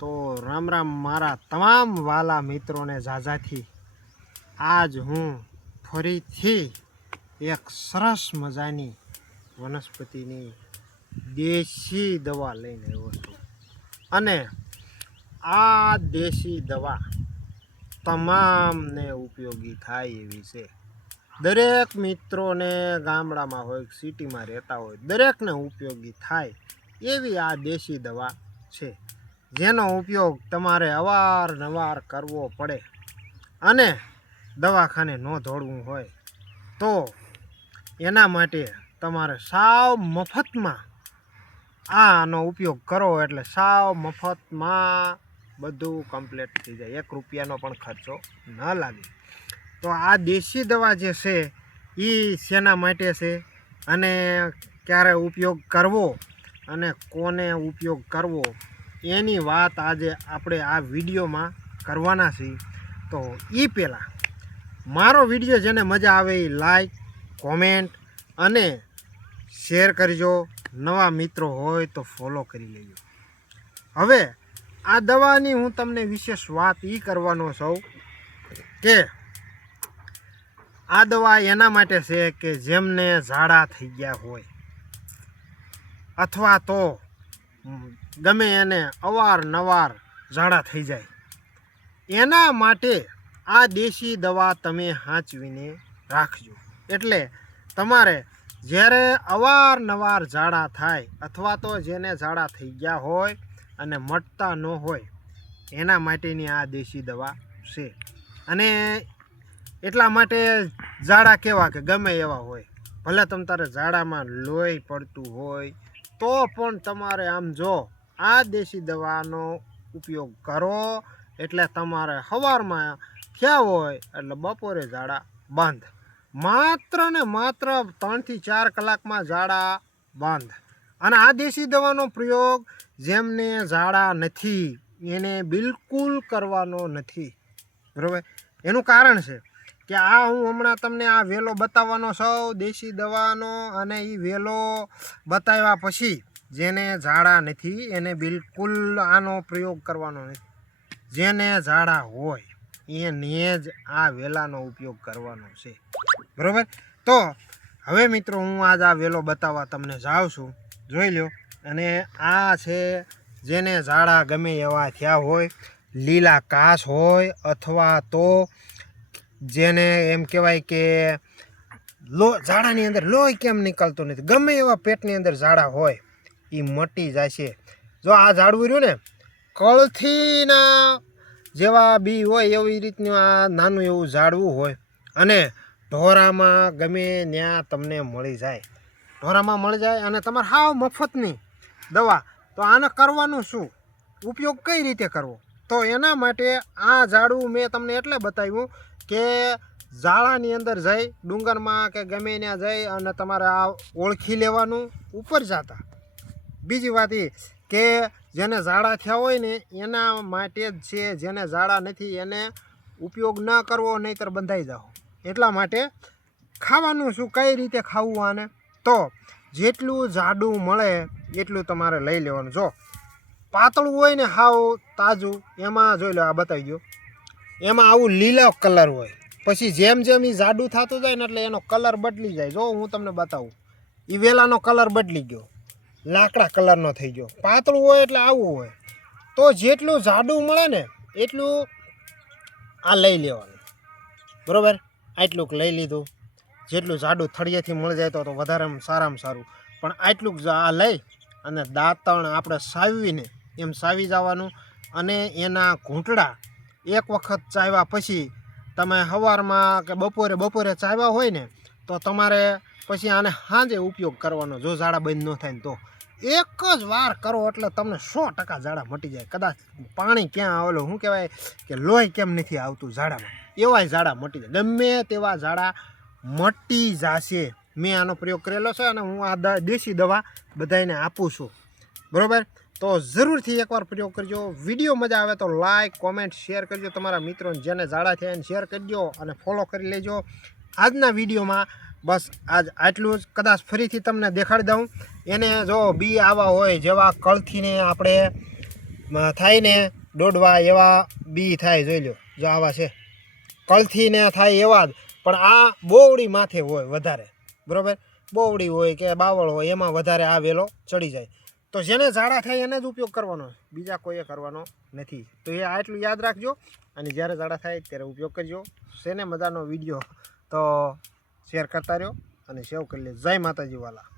તો રામ રામ મારા તમામ વાલા મિત્રોને ઝાઝાથી. આજ હું ફરીથી એક સરસ મજાની વનસ્પતિની દેશી દવા લઈને આવ્યો છું. અને આ દેશી દવા તમામને ઉપયોગી થાય એવી છે. દરેક મિત્રોને ગામડામાં હોય સિટીમાં રહેતા હોય, દરેકને ઉપયોગી થાય એવી આ દેશી દવા છે. જેનો ઉપયોગ તમારે અવારનવાર કરવો પડે અને દવાખાને ન દોડવું હોય, તો એના માટે તમારે સાવ મફતમાં આનો ઉપયોગ કરો એટલે સાવ મફતમાં બધું કમ્પ્લીટ થઈ જાય. એક રૂપિયાનો પણ ખર્ચો ન લાગે. તો આ દેશી દવા જે છે એ શેના માટે છે અને ક્યારે ઉપયોગ કરવો અને કોને ઉપયોગ કરવો એની વાત આજે આપણે આ વિડીયોમાં કરવાના છીએ. તો એ પહેલાં, મારો વીડિયો જેને મજા આવે એ લાઈક કોમેન્ટ અને શેર કરજો. નવા મિત્રો હોય તો ફોલો કરી લેજો. હવે આ દવાની હું તમને વિશેષ વાત એ કરવાનો છું કે આ દવા એના માટે છે કે જેમને ઝાડા થઈ ગયા હોય. અથવા તો ગમે એને અવારનવાર ઝાડા થઈ જાય. એના માટે આ દેશી દવા તમે હાંચવીને રાખજો. એટલે તમારે જ્યારે અવારનવાર ઝાડા થાય અથવા તો જેને ઝાડા થઈ ગયા હોય અને મટતા ન હોય, એના માટેની આ દેશી દવા છે. અને એટલા માટે ઝાડા કેવા કે ગમે એવા હોય. ભલે તમ તારે ઝાડામાં લોહી પડતું હોય તો પણ તમારે આમ જો આ દેશી દવાનો ઉપયોગ કરો, એટલે તમારે સવારમાં થયા હોય એટલે બપોરે ઝાડા બંધ. માત્ર ને માત્ર ત્રણથી ચાર કલાકમાં ઝાડા બંધ. અને આ દેશી દવાનો પ્રયોગ જેમને ઝાડા નથી, એને બિલકુલ કરવાનો નથી. બરાબર? એનું કારણ છે કે આ હું હમણાં તમને આ વેલો બતાવવાનો છું, દેશી દવાનો અને એ વેલો બતાવ્યા પછી જેને ઝાડા નથી, એને બિલકુલ આનો પ્રયોગ કરવાનો નથી. જેને ઝાડા હોય, એને જ આ વેલાનો ઉપયોગ કરવાનો છે. બરાબર? તો હવે મિત્રો હું આજ આ વેલો બતાવવા તમને જાઉં છું. જોઈ લો અને આ છે જેને ઝાડા ગમે એવા થયા હોય, લીલા કાસ હોય અથવા તો જેને એમ કહેવાય કે લો ઝાડાની અંદર લોહી કેમ નીકળતું નથી? ગમે એવા પેટની અંદર ઝાડા હોય એ મટી જાય છે. જો આ ઝાડવું રહ્યું ને, કળથીના જેવા બી હોય એવી રીતનું આ નાનું એવું ઝાડવું હોય અને ઢોરામાં ગમે ત્યાં તમને મળી જાય. ઢોરામાં મળી જાય અને તમારે હાવ મફતની દવા. તો આને કરવાનું શું? ઉપયોગ કઈ રીતે કરવો? તો એના માટે આ ઝાડવું મેં તમને એટલે બતાવ્યું કે ઝાડાની અંદર જઈ, ડુંગરમાં કે ગમે ત્યાં જઈ અને તમારે આ ઓળખી લેવાનું, ઉપર જતા. બીજી વાત એ કે જેને ઝાડા થયા હોય ને, એના માટે જ છે, જેને ઝાડા નથી, એને ઉપયોગ ન કરવો, નહીંતર બંધાઈ જાઓ. એટલા માટે ખાવાનું શું, કઈ રીતે ખાવું આને? તો જેટલું જાડું મળે, એટલું તમારે લઈ લેવાનું. જો પાતળું હોય ને હાવ તાજું, એમાં જોઈ લો આ બતાવી દો એમાં આવું લીલો કલર હોય. પછી જેમ જેમ એ જાડું થતું જાય ને એટલે એનો કલર બદલી જાય. જો હું તમને બતાવું. એ વેલાનો કલર બદલી ગયો. લાકડા કલરનો થઈ ગયો. પાતળું હોય એટલે આવું હોય. તો જેટલું જાડું મળે ને એટલું આ લઈ લેવાનું. બરાબર? આટલુંક લઈ લીધું. જેટલું જાડું થળિયેથી મળી જાય તો વધારે સારામાં સારું. પણ આટલું આ લઈ અને દાંતણ આપણે સાવીને એમ સાવી જવાનું અને એના ઘૂંટડા એક વખત ચાવ્યા પછી તમે સવારમાં કે બપોરે બપોરે ચાવ્યા હોય ને, તો તમારે પછી આને સાંજે ઉપયોગ કરવાનો, જો ઝાડા બંધ ન થાય ને તો. એક જ વાર કરો એટલે તમને સો ટકા ઝાડા મટી જાય. કદાચ પાણી ક્યાં આવેલું, શું કહેવાય કે લોહી કેમ નથી આવતું ઝાડામાં? એવાય ઝાડા મટી જાય. ગમે તેવા ઝાડા મટી જશે. મેં આનો પ્રયોગ કરેલો છે અને હું આ દેશી દવા બધાને આપું છું. બરાબર? તો જરૂરથી એકવાર પ્રયોગ કરજો. વીડિયો મજા આવે તો લાઈક કોમેન્ટ શેર કરજો તમારા મિત્રોને જેને ઝાડા થયા એને શેર કરજો અને ફોલો કરી લેજો. આજના વિડીયોમાં બસ આજ આટલું જ. કદાચ ફરીથી તમને દેખાડી દઉં. એને જો બી આવા હોય જેવા કળથીને આપણે થાય ને દોડવા એવા બી થાય, જોઈ લો જો આવા છે. કળથી ને થાય એવા જ. પણ આ બોવડી માથે હોય વધારે. બરાબર? બોવડી હોય કે બાવળ હોય એમાં વધારે આ વેલો ચડી જાય. તો જેને ઝાડા થાય એને જ ઉપયોગ કરવાનો બીજા કોઈએ કરવાનો નથી. તો એ આટલું યાદ રાખજો અને જ્યારે ઝાડા થાય ત્યારે ઉપયોગ કરજો. શેને મજાનો વીડિયો તો શેર કરતા રહ્યો અને સેવ કરી લે. જય માતાજી વાલા.